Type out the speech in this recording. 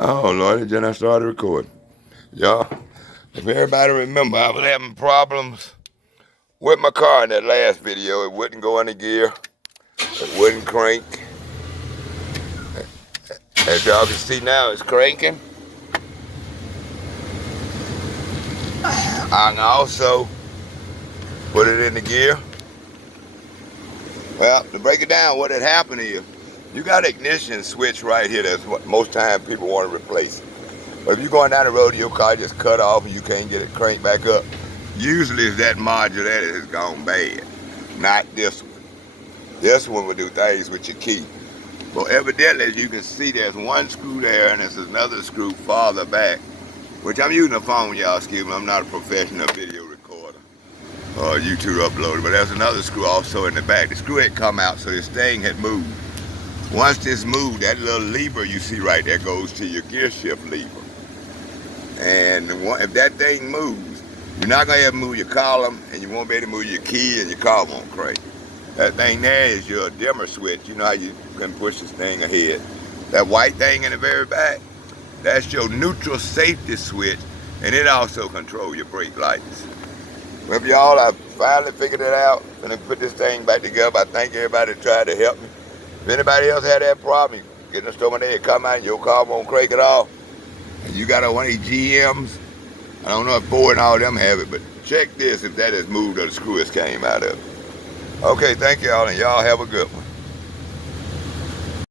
Oh Lord, it just I started recording. Y'all, if everybody remember, I was having problems with my car in that last video. It wouldn't go into gear. It wouldn't crank. As y'all can see now, it's cranking. I can also put it in the gear. Well, to break it down, what had happened is, you got an ignition switch right here. That's what most times people want to replace. But if you're going down the road and your car just cut off and you can't get it cranked back up, usually it's that module that has gone bad, not this one. This one will do things with your key. But evidently, as you can see, there's one screw there and there's another screw farther back, which I'm using a phone, y'all, excuse me. I'm not a professional video recorder or YouTube uploader, but there's another screw also in the back. The screw had come out, so this thing had moved. Once this moved, that little lever you see right there goes to your gear shift lever. And if that thing moves, you're not going to ever move your column, and you won't be able to move your key, and your car won't crank. That thing there is your dimmer switch. You know how you can push this thing ahead. That white thing in the very back, that's your neutral safety switch, and it also controls your brake lights. Well, y'all, I finally figured it out. I'm going to put this thing back together. I thank everybody that tried to help me. If anybody else had that problem, you get in the store one day and come out and your car won't crank at all, and you got one of these GMs, I don't know if Ford and all of them have it, but check this if that has moved or the screw has came out of it. Okay, thank y'all, and y'all have a good one.